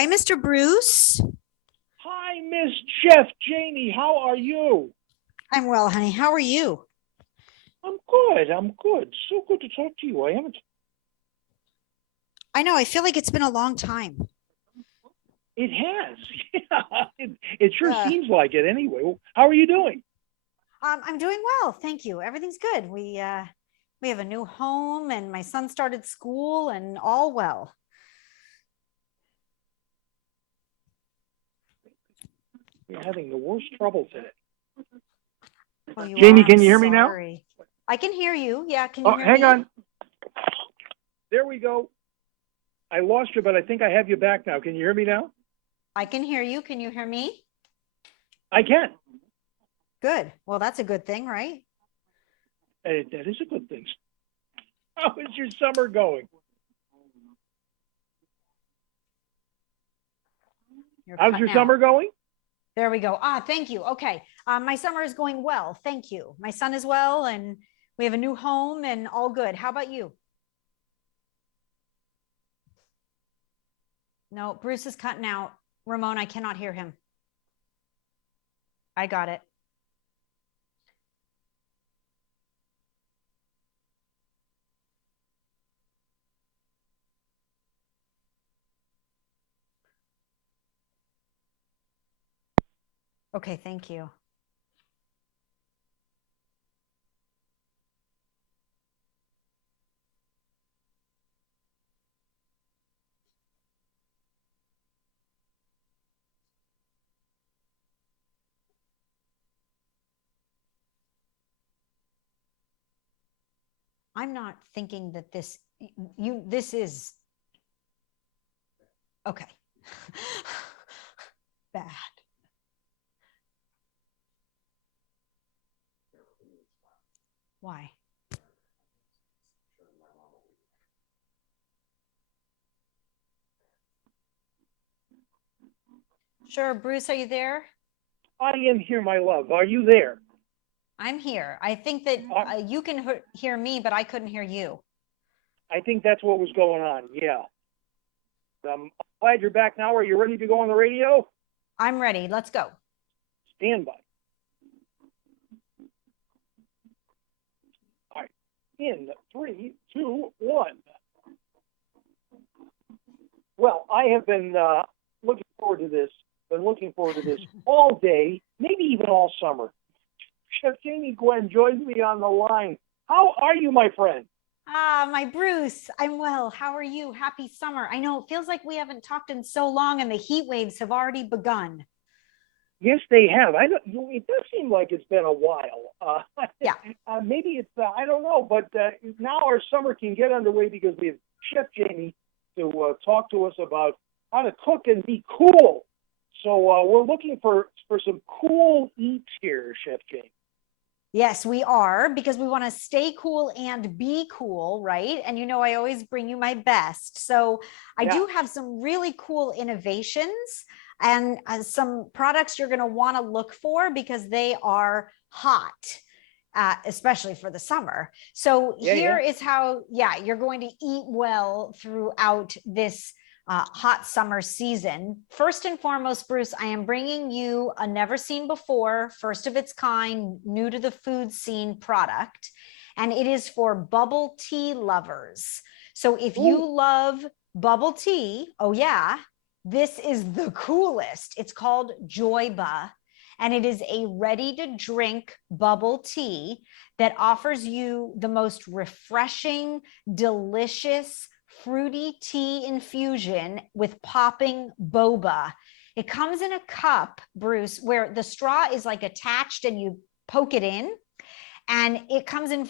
Hi, Mr. Bruce. Hi, Miss Chef Jamie. How are you? I'm well, honey. How are you? I'm good. I'm good. So good to talk to you. I haven't. I know, I feel like it's been a long time. It has. Yeah, it sure Uh, seems like it anyway. Well, how are you doing? I'm doing well, thank you. Everything's good. We have a new home, and my son started school, and all well. You're having the worst trouble today. Oh, you are? Jamie, I'm can you hear me now? sorry. I can hear you. Yeah, can you Oh, hear hang me? on. There we go. I lost you, but I think I have you back now. Can you hear me now? I can hear you. Can you hear me? I can. Good. Well, that's a good thing, right? That is a good thing. How is your summer going? You're How's your cutting summer out. going? There we go. Thank you. Okay. My summer is going well. Thank you. My son is well, and we have a new home and all good. How about you? No, Bruce is cutting out. Ramon, I cannot hear him. I got it. Okay, thank you. I'm not thinking that this is okay. Bad. Why? Sure, Bruce, are you there? I am here, my love. Are you there? I'm here. I think that you can hear me, but I couldn't hear you. I think that's what was going on. Yeah. I'm glad you're back now. Are you ready to go on the radio? I'm ready. Let's go. Stand by. All right. In 3, 2, 1. Well, I have been looking forward to this. Been looking forward to this all day, maybe even all summer. Chef Jamie Gwen joins me on the line. How are you, my friend? My Bruce, I'm well. How are you? Happy summer. I know it feels like we haven't talked in so long, and the heat waves have already begun. Yes, they have. It does seem like it's been a while. Yeah. Maybe it's, I don't know, but now our summer can get underway because we have Chef Jamie to talk to us about how to cook and be cool. So we're looking for some cool eats here, Chef Jamie. Yes, we are, because we want to stay cool and be cool, right? And you know, I always bring you my best. So I Yeah. do have some really cool innovations and some products you're going to want to look for because they are hot. Especially for the summer. So here is how, you're going to eat well throughout this hot summer season. First and foremost, Bruce, I am bringing you a never seen before, first of its kind, new to the food scene product. And it is for bubble tea lovers. So if you love bubble tea, oh yeah, this is the coolest. It's called Joyba, and it is a ready to drink bubble tea that offers you the most refreshing, delicious, fruity tea infusion with popping boba. It comes in a cup, Bruce, where the straw is like attached and you poke it in. And it comes in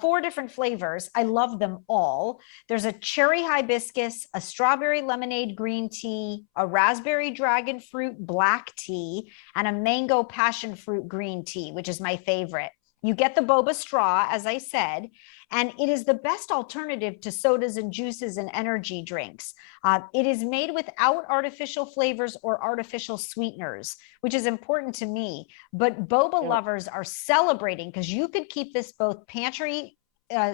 4 different flavors. I love them all. There's a cherry hibiscus, a strawberry lemonade green tea, a raspberry dragon fruit black tea, and a mango passion fruit green tea, which is my favorite. You get the boba straw, as I said, and it is the best alternative to sodas and juices and energy drinks. It is made without artificial flavors or artificial sweeteners, which is important to me. But boba lovers are celebrating because you could keep this both pantry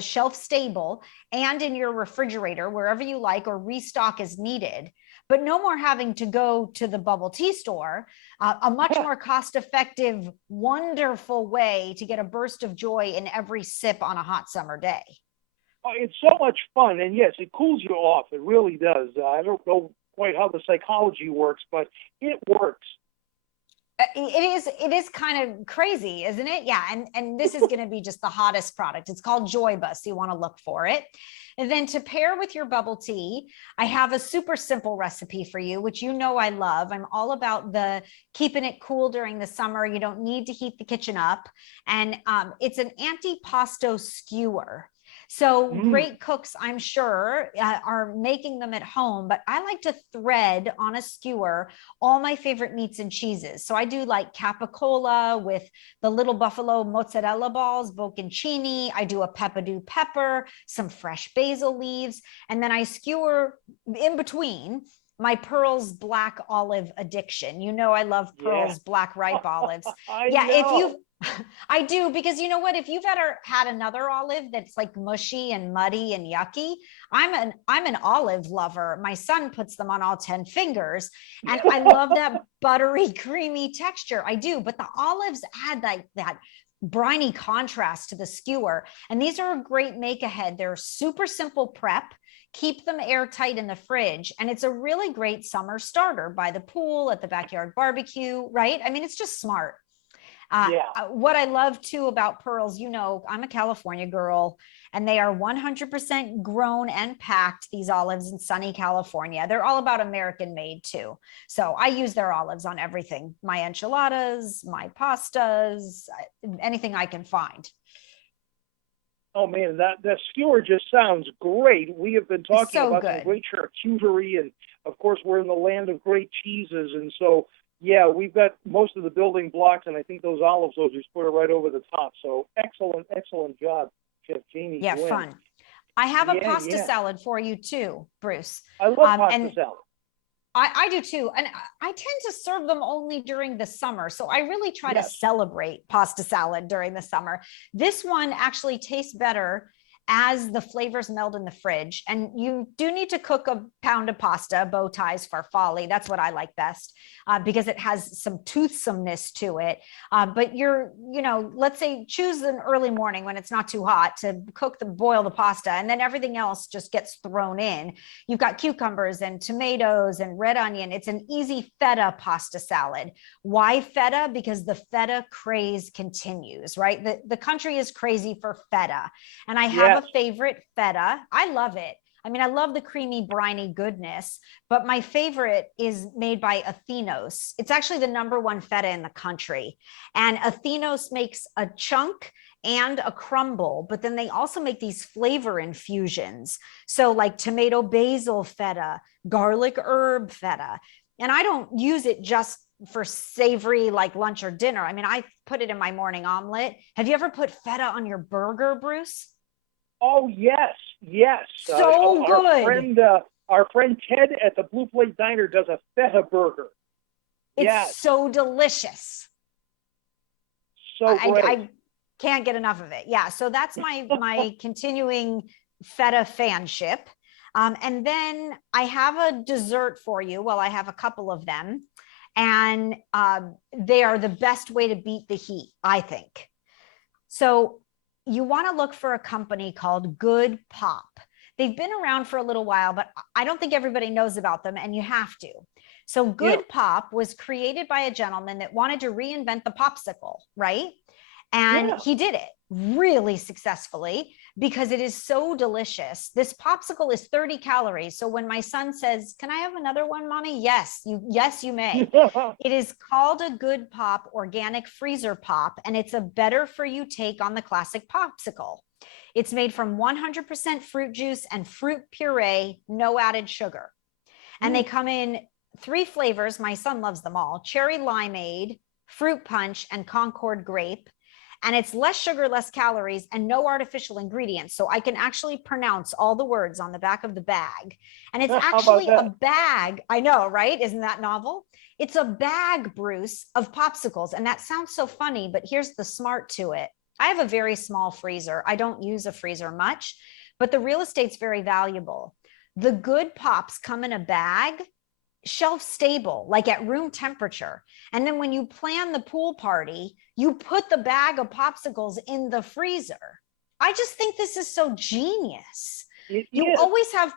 shelf stable and in your refrigerator, wherever you like, or restock as needed. but no more having to go to the bubble tea store. A much more cost-effective, wonderful way to get a burst of joy in every sip on a hot summer day. Oh, it's so much fun, and yes, it cools you off. It really does. I don't know quite how the psychology works, but it works. It is kind of crazy, isn't it? Yeah. And this is going to be just the hottest product. It's called Joy Bus. You want to look for it. And then to pair with your bubble tea, I have a super simple recipe for you, which you know I love. I'm all about the keeping it cool during the summer. You don't need to heat the kitchen up. And it's an antipasto skewer. So great cooks, I'm sure, are making them at home, but I like to thread on a skewer all my favorite meats and cheeses. So I do like capicola with the little buffalo mozzarella balls, bocconcini. I do a peppadew pepper, some fresh basil leaves, and then I skewer in between my Pearl's black olive addiction. You know I love Pearl's black ripe olives. If you've I do, because you know what, if you've ever had another olive that's like mushy and muddy and yucky, I'm an olive lover. My son puts them on all 10 fingers, and I love that buttery, creamy texture. I do, but the olives add that briny contrast to the skewer. And these are a great make ahead. They're super simple prep. Keep them airtight in the fridge. And it's a really great summer starter by the pool, at the backyard barbecue, right? I mean, it's just smart. What I love too about Pearls, you know, I'm a California girl, and they are 100% grown and packed, these olives, in sunny California. They're all about American made too. So I use their olives on everything, my enchiladas, my pastas, anything I can find. Oh man, that skewer just sounds great. We have been talking about good. some great charcuterie, and of course we're in the land of great cheeses, and so yeah, we've got most of the building blocks, and I think those olives, those just put it right over the top. So excellent job, Chef Jamie. Yeah, Gwen. fun. I have a pasta salad for you too, Bruce. I love pasta salad. I do too. And I tend to serve them only during the summer. So I really try to celebrate pasta salad during the summer. This one actually tastes better as the flavors meld in the fridge. And you do need to cook a pound of pasta, bow ties farfalle. That's what I like best, because it has some toothsomeness to it. But let's say choose an early morning when it's not too hot to boil the pasta, and then everything else just gets thrown in. You've got cucumbers and tomatoes and red onion. It's an easy feta pasta salad. Why feta? Because the feta craze continues, right? The country is crazy for feta. And I have a favorite feta. I love it. I mean, I love the creamy, briny goodness, but my favorite is made by Athenos. It's actually the #1 feta in the country. And Athenos makes a chunk and a crumble, but then they also make these flavor infusions. So like tomato basil feta, garlic herb feta. And I don't use it just for savory like lunch or dinner. I mean, I put it in my morning omelet. Have you ever put feta on your burger, Bruce? Oh, yes. So good. Our friend Ted at the Blue Plate Diner does a feta burger. It's so delicious. So great. I can't get enough of it. Yeah. So that's my continuing feta fanship. And then I have a dessert for you. Well, I have a couple of them. And they are the best way to beat the heat, I think. So you want to look for a company called Good Pop. They've been around for a little while, but I don't think everybody knows about them, and you have to. So Good Pop was created by a gentleman that wanted to reinvent the popsicle, right? And he did it really successfly because it is so delicious. This popsicle is 30 calories. So when my son says, "Can I have another one, Mommy?" Yes, you may. It is called a Good Pop organic freezer pop, and it's a better for you take on the classic popsicle. It's made from 100% fruit juice and fruit puree, no added sugar. And they come in 3 flavors. My son loves them all: cherry limeade, fruit punch, and Concord grape. And it's less sugar, less calories, and no artificial ingredients. So I can actually pronounce all the words on the back of the bag. And it's actually a bag. I know, right? Isn't that novel? It's a bag, Bruce, of popsicles. And that sounds so funny, but here's the smart to it. I have a very small freezer. I don't use a freezer much, but the real estate's very valuable. The Good Pops come in a bag shelf stable, like at room temperature. And then when you plan the pool party, you put the bag of popsicles in the freezer. I just think this is so genius. You always have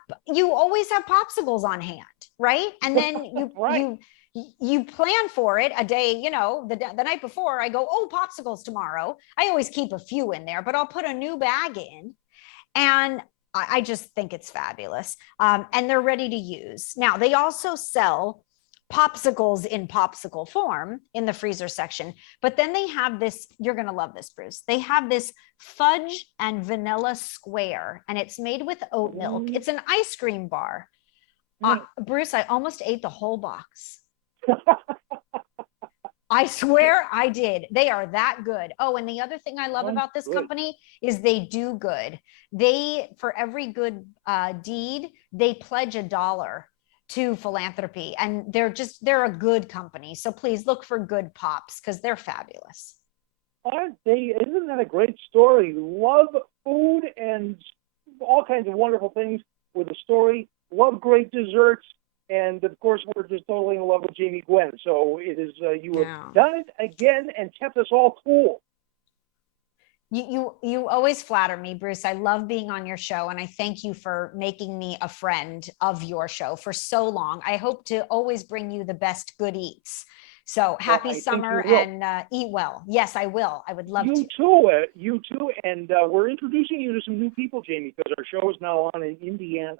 popsicles on hand, right? And then right. you plan for it a day, you know, the night before. I go, oh, popsicles tomorrow. I always keep a few in there, but I'll put a new bag in. And I just think it's fabulous. And they're ready to use. Now, they also sell popsicles in popsicle form in the freezer section, but then they have this, you're going to love this, Bruce. They have this fudge and vanilla square, and it's made with oat milk. It's an ice cream bar. Bruce, I almost ate the whole box. I swear I did. They are that good. Oh, and the other thing I love about this company is they do good. They, for every good deed, they pledge $1 to philanthropy, and they're a good company. So please look for good pops because they're fabulous. Aren't they? Isn't that a great story? Love food and all kinds of wonderful things with a story. Love great desserts. And of course, we're just totally in love with Jamie Gwen. So it is, you have done it again and kept us all cool. You always flatter me, Bruce. I love being on your show, and I thank you for making me a friend of your show for so long. I hope to always bring you the best good eats. So happy summer and eat well. Yes, I will. I would love to. You too. And we're introducing you to some new people, Jamie, because our show is now on in Indiana.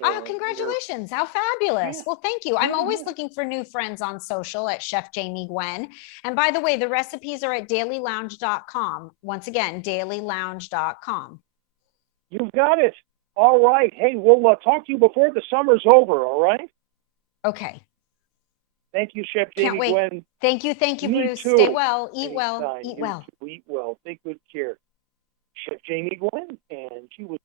Oh, congratulations. How fabulous. Yeah. Well, thank you. I'm always looking for new friends on social at Chef Jamie Gwen. And by the way, the recipes are at dailylounge.com. Once again, dailylounge.com. You've got it. All right. Hey, we'll talk to you before the summer's over. All right. Okay. Thank you, Chef Jamie Gwen. Thank you, Bruce. Too. Stay well. Eat well. Eat well. Eat well. Take good care. Chef Jamie Gwen, and she was